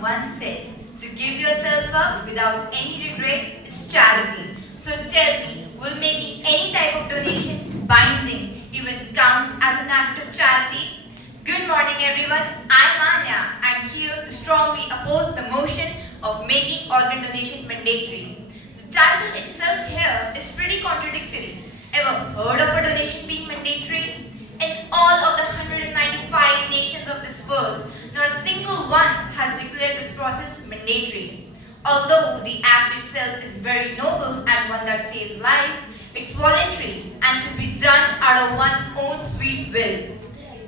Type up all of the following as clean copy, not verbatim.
once said, to give yourself up without any regret is charity. So tell me, will making any type of donation binding even count as an act of charity? Good morning everyone, I'm Anya. I'm here to strongly oppose the motion of making organ donation mandatory. The title itself here is pretty contradictory. Ever heard of a donation being mandatory? In all of the 195 nations of this world, not a single one has declared this process mandatory. Although the act itself is very noble and one that saves lives, it's voluntary and should be done out of one's own sweet will.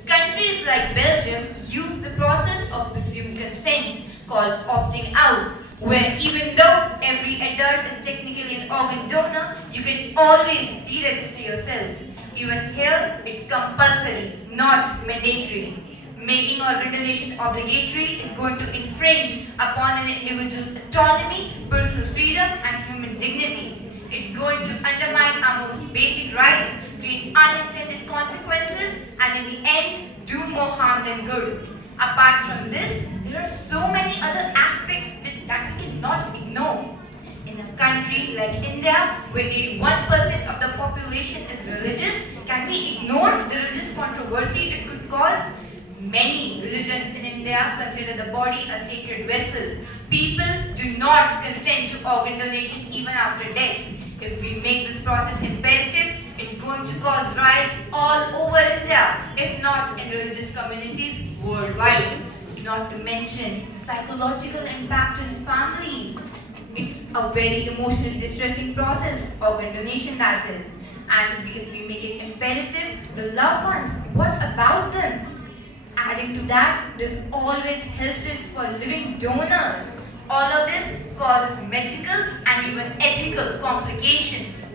Countries like Belgium use the process of presumed consent called opting out, where even though every adult is technically an organ donor, you can always deregister yourselves. Even here, it's compulsory, not mandatory. Making organ donation obligatory is going to infringe upon an individual's autonomy, personal freedom, and human dignity. It's going to undermine our most basic rights, create unintended consequences, and in the end, do more harm than good. Apart from this, there are so many other aspects that we cannot ignore. In a country like India, where 81% of the population is religious, can we ignore the religious controversy it could cause? Many religions in India consider the body a sacred vessel. People do not consent to organ donation even after death. If we make this process imperative, it's going to cause riots all over India, if not in religious communities worldwide. Not to mention the psychological impact on families. It's a very emotionally distressing process, organ donation that is. And if we make it imperative, the loved ones, what about them? Adding to that, there's always health risks for living donors. All of this causes medical and even ethical complications.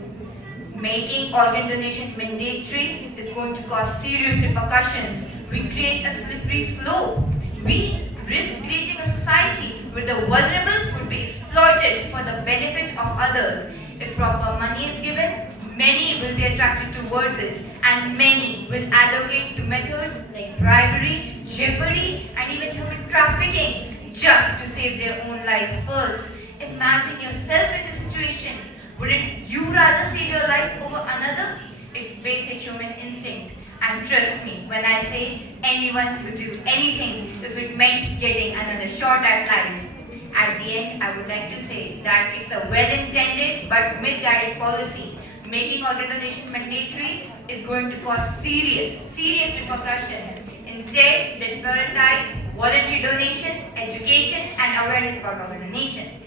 Making organ donation mandatory is going to cause serious repercussions. We create a slippery slope. We risk creating a society where the vulnerable could be exploited for the benefit of others. If proper money is given, many will be attracted towards it, and many will allocate to methods like bribery, jeopardy, and even human trafficking just to save their own lives first. Imagine yourself in this situation. Wouldn't you rather save your life over another? It's basic human instinct. And trust me when I say anyone would do anything if it meant getting another shot at life. At the end, I would like to say that it's a well-intended but misguided policy. Making organ donation mandatory is going to cause serious repercussions. Instead, let's prioritize voluntary donation, education, and awareness about organ donation.